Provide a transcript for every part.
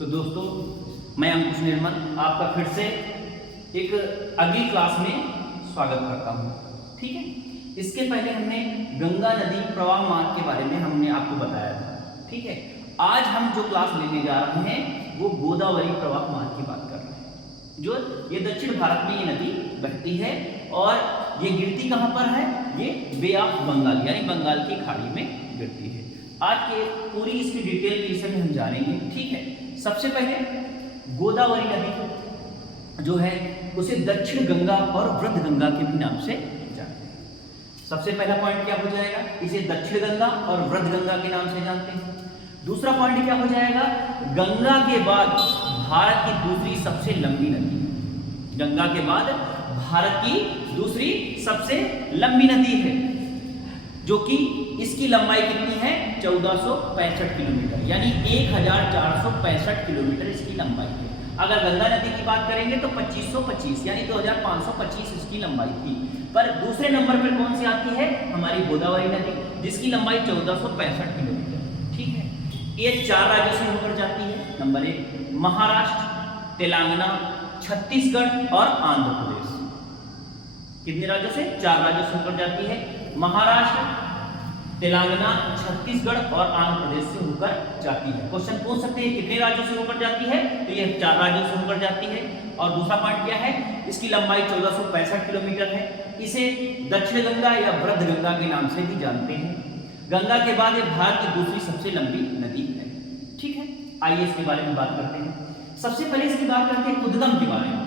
तो दोस्तों, मैं अंकुश निर्मल आपका फिर से एक अगली क्लास में स्वागत करता हूँ। ठीक है, इसके पहले हमने गंगा नदी प्रवाह मार्ग के बारे में हमने आपको बताया था। ठीक है, आज हम जो क्लास लेने जा रहे हैं वो गोदावरी प्रवाह मार्ग की बात कर रहे हैं। जो ये दक्षिण भारत में ये नदी बहती है और ये गिरती कहाँ पर है? ये बे ऑफ बंगाल यानी बंगाल की खाड़ी में गिरती है। आज के पूरी इसकी डिटेल के विषय में हम जानेंगे। ठीक है, सबसे पहले गोदावरी नदी जो है उसे दक्षिण गंगा और वृद्ध गंगा के भी नाम से जानते हैं। सबसे पहला पॉइंट क्या हो जाएगा? इसे दक्षिण गंगा और वृद्ध गंगा के नाम से जानते हैं। दूसरा पॉइंट क्या हो जाएगा? गंगा के बाद भारत की दूसरी सबसे लंबी नदी, गंगा के बाद भारत की दूसरी सबसे लंबी नदी है, जो कि इसकी लंबाई कितनी है? 1465 किलोमीटर, यानी 1465 किलोमीटर इसकी लंबाई है। अगर गंगा नदी की बात करेंगे तो 2525 यानी 2525 इसकी लंबाई थी। पर दूसरे नंबर पर कौन सी आती है? हमारी गोदावरी नदी, जिसकी लंबाई 1465 किलोमीटर। ठीक है, ये 4 राज्यों से होकर जाती है। नंबर 1 महाराष्ट्र, तेलंगाना, छत्तीसगढ़ और आंध्र प्रदेश। कितने राज्यों से? 4 राज्यों से होकर जाती है। महाराष्ट्र, तेलंगाना, छत्तीसगढ़ और आंध्र प्रदेश से होकर जाती है। क्वेश्चन पूछ सकते हैं कितने राज्यों से होकर जाती है? तो ये 4 राज्यों से होकर जाती है। और दूसरा पॉइंट क्या है? इसकी लंबाई 1465 किलोमीटर है। इसे दक्षिण गंगा या वृद्ध गंगा के नाम से भी जानते हैं। गंगा के बाद ये भारत की दूसरी सबसे लंबी नदी है। ठीक है, आइए इसके बारे में बात करते हैं। सबसे पहले इसकी बात करते हैं उद्गम के बारे में,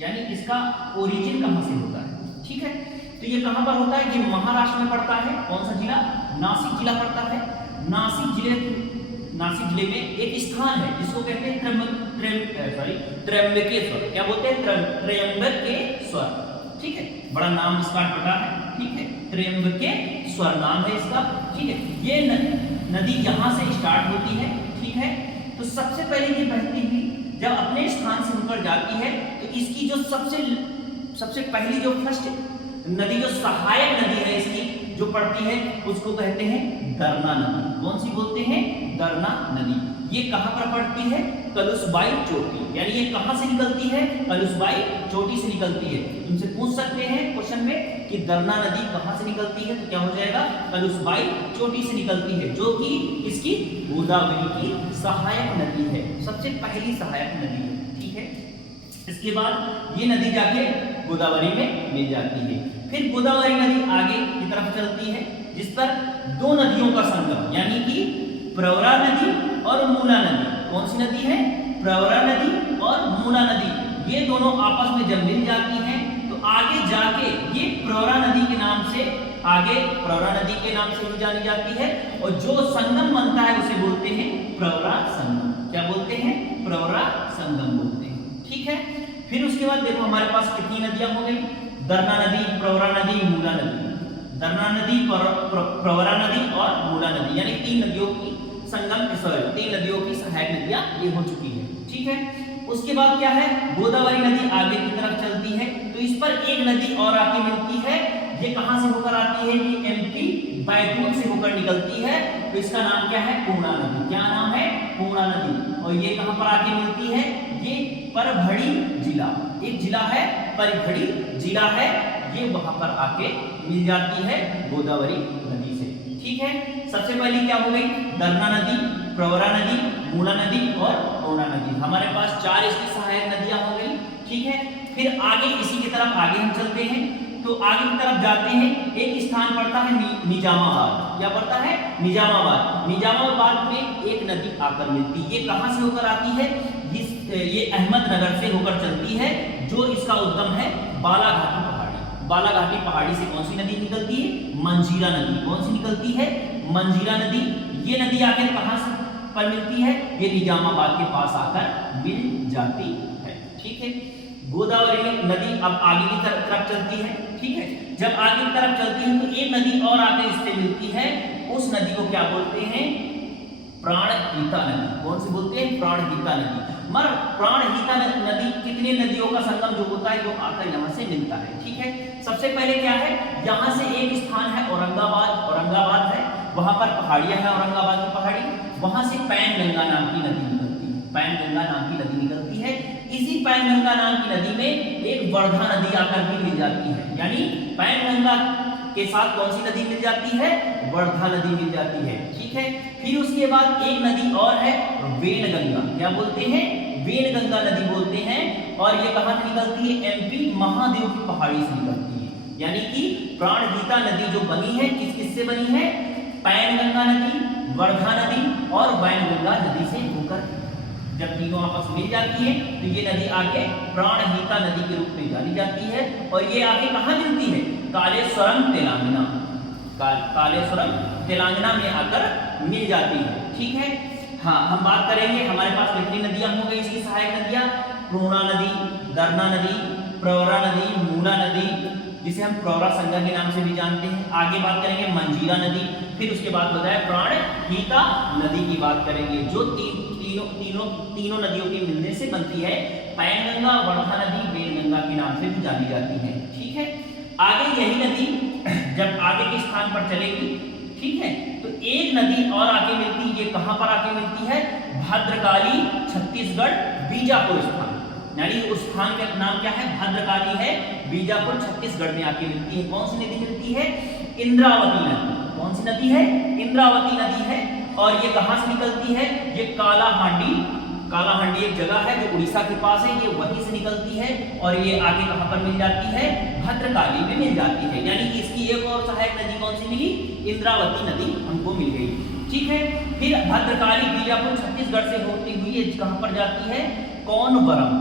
यानी इसका ओरिजिन कहां से होता है। ठीक है, तो ये कहां पर होता है? ये महाराष्ट्र में पड़ता है। कौन सा जिला? नासिक जिला पड़ता है। नासिक जिले में एक स्थान है जिसको कहते हैं त्र्यंबकेश्वर। क्या बोलते हैं? त्र्यंबकेश्वर। ठीक है, बड़ा नाम इसका पता है। ठीक है, त्र्यंबकेश्वर नाम है इसका। ठीक है, ये नदी यहां से स्टार्ट होती है। ठीक है, तो सबसे पहले ये बहती हुई जब अपने स्थान से होकर जाती है तो इसकी जो सबसे पहली जो फर्स्ट नदी, जो सहायक नदी है इसकी जो पड़ती है, उसको कहते हैं दरना नदी। कौन सी बोलते हैं? दरना नदी। ये कहां पर पड़ती है? कलुसबाई चोटी, यानी ये कहां से निकलती है? कलुसबाई चोटी से निकलती है। तुमसे पूछ सकते हैं क्वेश्चन में कि दरना नदी कहां से निकलती है, तो क्या हो जाएगा? कलुसबाई चोटी से निकलती है, जो कि इसकी गोदावरी की सहायक नदी है, सबसे पहली सहायक नदी है। ठीक है, इसके बाद ये नदी जाके गोदावरी में मिल जाती है। फिर गोदावरी नदी आगे की तरफ चलती है, जिस पर 2 नदियों का संगम, यानी कि प्रवरा नदी और मूला नदी। कौन सी नदी है? प्रवरा नदी और मूला नदी। ये दोनों आपस में जब मिल जाती हैं तो आगे जाके ये प्रवरा नदी के नाम से भी जानी जाती है। और जो संगम बनता है उसे बोलते हैं प्रवरा संगम। क्या बोलते हैं? प्रवरा संगम बोलते हैं। ठीक है, फिर उसके बाद देखो हमारे पास कितनी नदियां हो गई? दरना नदी, प्रवरा नदी, मूला नदी। दरना नदी, प्रवरा नदी और मूला नदी, यानी 3 नदियों की संगम 3 नदियों की सहायक नदियां ये हो चुकी है। ठीक है, उसके बाद क्या है? गोदावरी नदी आगे की तरफ चलती है तो इस पर एक नदी और आके मिलती है। ये कहां से होकर आती है? ये एमपी बैतूल से होकर निकलती है। तो इसका नाम क्या है? पूर्णा नदी। क्या नाम है? पूर्णा नदी। और ये कहां पर आके मिलती है? ये परभड़ी जिला, एक जिला है परभड़ी जिला है, ये वहां पर आके मिल जाती है गोदावरी नदी से। ठीक है, सबसे पहले क्या हो गई? दरना नदी, प्रवरा नदी, मूला नदी और पूर्णा नदी। हमारे पास 4 इसकी सहायक नदियां हो गई। ठीक है, फिर आगे इसी की तरफ आगे हम चलते हैं तो आगे की तरफ जाते हैं। एक स्थान पड़ता है निजामाबाद। क्या पड़ता है? निजामाबाद। निजामाबाद में एक नदी आकर मिलती है। ये कहां से होकर आती है? ये अहमदनगर से होकर चलती है, जो इसका उद्गम है बालाघाटी पहाड़ी। बालाघाटी पहाड़ी से कौन सी नदी निकलती है? मंजीरा नदी। कौन सी निकलती है? मंजीरा नदी। ये नदी आकर कहां से पर मिलती है? ये निजामाबाद के पास आकर मिल जाती है। ठीक है, गोदावरी नदी अब आगे की तरफ चलती है। ठीक है, जब आगे की तरफ चलती है तो एक नदी और आगे इससे मिलती है। उस नदी को क्या बोलते हैं? प्राणहिता नदी। कौन सी बोलते हैं? प्राणहिता नदी। मगर प्राणहिता नदी कितने नदियों का संगम जो होता है, जो आकर यहाँ से मिलता है। ठीक है, सबसे पहले क्या है? यहाँ से एक स्थान है औरंगाबाद है, वहां पर पहाड़ियां हैं, औरंगाबाद की पहाड़ी। वहां से पैन गंगा नाम की नदी निकलती है। पैनगंगा नाम की नदी निकलती है। इसी पैनगंगा नाम की नदी में एक वर्धा नदी आकर भी मिल जाती है, यानी पैनगंगा के साथ कौन सी नदी मिल जाती है, वर्धा नदी मिल जाती है। ठीक है, फिर उसके बाद एक नदी और है वेनगंगा, क्या बोलते हैं, वेनगंगा नदी बोलते हैं, और ये कहां से निकलती है, एमपी महादेव की पहाड़ी से निकलती है। यानी कि प्राणहिता नदी जो बनी है किस किस से बनी है, पैनगंगा नदी, वर्धा नदी और वैनगंगा नदी से होकर जब तीनों आपस में मिल जाती है तो ये नदी आगे प्राणहिता नदी के रूप में जानी जाती है, और ये आगे कहां मिलती है, कालेश्वरम तेलंगाना, कालेश्वरम तेलंगाना में आकर मिल जाती है। ठीक है, हाँ हम बात करेंगे, हमारे पास कितनी नदियां हो गई इसकी सहायक नदियां, पूर्णा नदी, दरना नदी, प्रवरा नदी, मूला नदी जिसे हम प्रवरा संगम के नाम से भी जानते हैं। आगे बात करेंगे मंजीरा नदी, फिर उसके बाद बताया प्राणहिता नदी की बात करेंगे, जो तीनों नदियों के मिलने से बनती है पैनगंगा, वर्धा नदी, वेनगंगा के नाम से भी जानी जाती है। ठीक है, आगे यही नदी जब आगे के स्थान पर चलेगी, ठीक है, तो एक नदी और आगे मिलती है, ये कहां पर आके मिलती है, भद्रकाली, छत्तीसगढ़, बीजापुर स्थान, यानी उस स्थान का नाम क्या है, भद्रकाली है, बीजापुर छत्तीसगढ़ में आके मिलती है। कौन सी नदी मिलती है, इंद्रावती नदी। कौन सी नदी है, इंद्रावती नदी है, और ये कहां से निकलती है, ये कालाहांडी, कालाहांडी एक जगह है जो उड़ीसा के पास है, ये वहीं से निकलती है, और ये आगे कहां पर मिल जाती है, भद्रकाली में मिल जाती है। यानी कि इसकी एक और सहायक नदी कौन सी मिली, इंद्रावती नदी हमको मिल गई। ठीक है, फिर भद्रकाली बीजापुर छत्तीसगढ़ से होती हुई ये कहां पर जाती है, कौनवरम।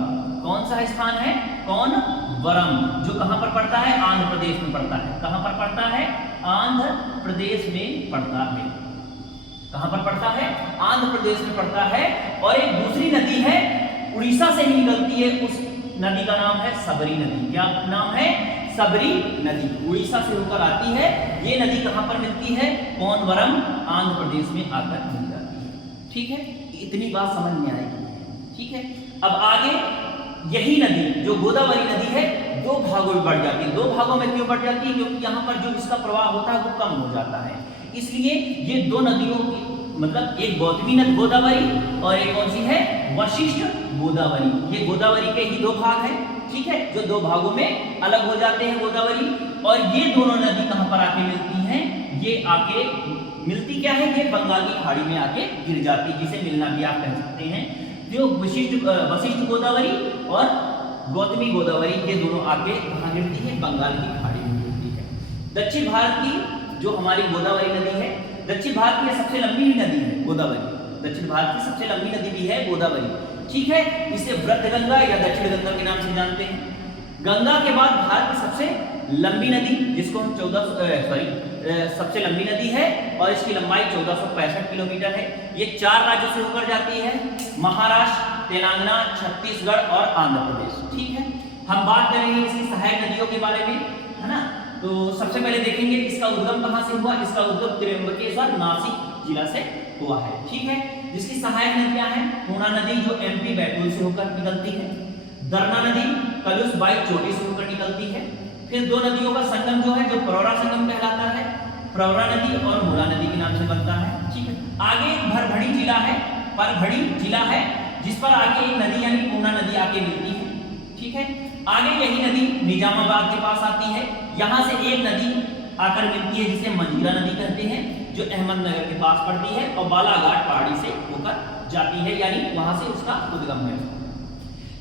कौन सा स्थान है, कौनवरम, जो कहां पर पड़ता है, आंध्र प्रदेश में पड़ता है। कहां पर पड़ता है, आंध्र प्रदेश में पड़ता है। कहां पर पड़ता है, आंध्र प्रदेश में पड़ता है। और एक दूसरी नदी है उड़ीसा से ही निकलती है, उस नदी का नाम है सबरी नदी। क्या नाम है, सबरी नदी, उड़ीसा से होकर आती है। ये नदी कहां पर मिलती है, कौनवरम, आंध्र प्रदेश में आकर मिल जाती है। ठीक है, इतनी बात समझ में आएगी। ठीक है, अब आगे यही नदी जो गोदावरी नदी है दो भागों में बढ़ जाती है। दो भागों में क्यों बढ़ जाती है, क्योंकि यहाँ पर जो इसका प्रवाह होता है वो कम हो जाता है, इसलिए ये दो नदियों की मतलब एक गौतमी नदी गोदावरी और एक कौन सी है, वशिष्ठ गोदावरी। ये गोदावरी के ही दो भाग हैं। ठीक है, जो दो भागों में अलग हो जाते हैं गोदावरी, और ये दोनों नदी कहां पर आके मिलती हैं, ये आके मिलती क्या है, ये बंगाल की खाड़ी में आके गिर जाती है, जिसे मिलना भी आप कह सकते हैं। जो वशिष्ठ गोदावरी और गौतमी गोदावरी ये दोनों आके कहां गिरती है, बंगाल की खाड़ी में गिरती है। दक्षिण भारत की जो हमारी गोदावरी नदी है, दक्षिण भारत की सबसे लंबी नदी है गोदावरी, दक्षिण भारत की सबसे लंबी नदी भी है गोदावरी। ठीक है, इसे वृद्धगंगा या दक्षिण गंगा के नाम से जानते हैं। गंगा के बाद भारत की सबसे लंबी नदी, जिसको हम सबसे लंबी नदी है, और इसकी लंबाई 1465 किलोमीटर है। ये 4 राज्यों से होकर जाती है, महाराष्ट्र, तेलंगाना, छत्तीसगढ़ और आंध्र प्रदेश। ठीक है, हम बात करेंगे इसकी सहायक नदियों के बारे में, है ना। तो सबसे पहले देखेंगे इसका उद्गम कहां से हुआ। इसका उद्गम त्र्यंबकेश्वर, नासिक जिला से हुआ है। ठीक है, जिसकी सहायक नदियां हैं, पूर्णा नदी जो एमपी बैतूल से होकर निकलती है, दरना नदी कलुष बाई चोटी से होकर निकलती है। फिर दो नदियों का संगम जो है, जो प्रवरा संगम कहलाता है, प्रवरा नदी और मूला नदी के नाम से बनता है। ठीक है, आगे परभणी जिला है, परभणी जिला है, जिस पर आगे एक नदी यानी पूर्णा नदी आके मिलती है। ठीक है, आगे यही नदी निजामाबाद के पास आती है, यहाँ से एक नदी आकर मिलती है जिसे मंजीरा नदी कहते हैं, जो अहमदनगर के पास पड़ती है और बालाघाट पहाड़ी से होकर जाती है, यानी वहां से उसका उद्गम है।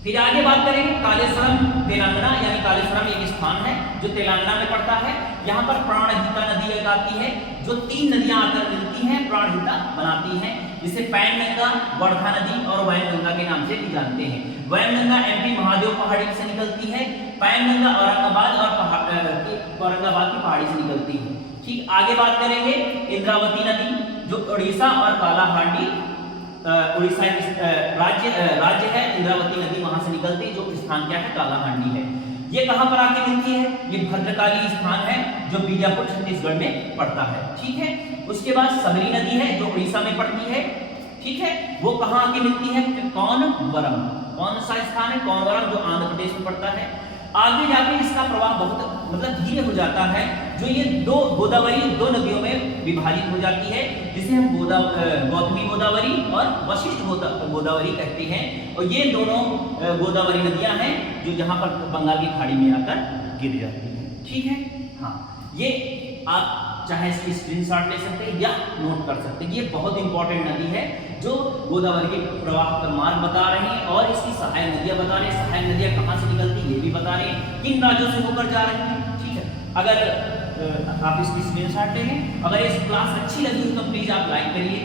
फिर आगे बात करेंगे कालेश्वरम तेलंगाना, यानी कालेश्वरम एक स्थान है जो तेलंगाना में पड़ता है। यहाँ पर प्राणहिता नदी एक आती है, जो 3 नदियां आकर मिलती हैं, प्राणहिता बनाती हैं, जिसे पैनगंगा, वर्धा नदी और वैनगंगा के नाम से भी जानते हैं। वैनगंगा एमपी महादेव पहाड़ी से निकलती है, पैनगंगा औरंगाबाद की पहाड़ी से निकलती है। ठीक, आगे बात करेंगे इंद्रावती नदी, जो उड़ीसा और कालाहांडी उड़ीसा राज्य है, इंद्रावती नदी वहां से निकलती, जो स्थान क्या है, कालाहांडी है। ये कहां पर आके मिलती है, ये भद्रकाली स्थान है जो बीजापुर छत्तीसगढ़ में पड़ता है। ठीक है, उसके बाद सबरी नदी है जो उड़ीसा में पड़ती है। ठीक है, वो कहां आके मिलती है, कौनवरम। कौन सा स्थान है, कौनवरम, जो आंध्र प्रदेश में पड़ता है। आगे जाके इसका प्रवाह बहुत धीरे हो जाता है, जो ये दो गोदावरी दो नदियों में विभाजित हो जाती है, जिसे हम गौतमी गोदावरी और वशिष्ठ गोदावरी कहते हैं। और ये दोनों गोदावरी नदियां हैं जो जहां पर बंगाल की खाड़ी में आकर गिर जाती हैं। ठीक है, हाँ, ये आप चाहे इसकी स्क्रीनशॉट ले सकते हैं या नोट कर सकते हैं। ये बहुत इंपॉर्टेंट नदी है जो गोदावरी के प्रवाह का मार्ग बता रहे हैं और इसकी सहायक नदियां बता रहे हैं। सहायक नदियां कहाँ से निकलती है ये भी बता रहे हैं, किन राज्यों से होकर जा रही हैं। ठीक है, अगर आप इसकी स्क्रीनशॉट लेंगे, अगर ये क्लास अच्छी लगी तो प्लीज आप लाइक करिए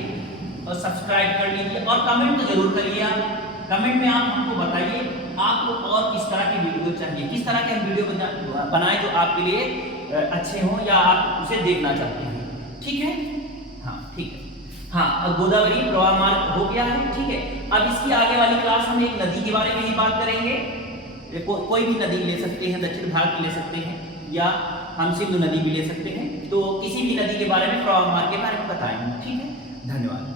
और सब्सक्राइब कर लीजिए और कमेंट तो जरूर करिए। आप कमेंट में आप हमको बताइए आपको और किस तरह की वीडियो चाहिए, किस तरह के हम वीडियो बनाएं जो आपके लिए अच्छे हों या आप उसे देखना चाहते हैं। ठीक है, हाँ ठीक है, हाँ, अब गोदावरी प्रवाह मार्ग हो गया है। ठीक है, अब इसकी आगे वाली क्लास हम एक नदी के बारे में ही बात करेंगे। कोई भी नदी ले सकते हैं, दक्षिण भारत की ले सकते हैं या हम सिंधु नदी भी ले सकते हैं। तो किसी भी नदी के बारे में प्रवाह मार्ग के बारे में बताएंगे। ठीक है, धन्यवाद।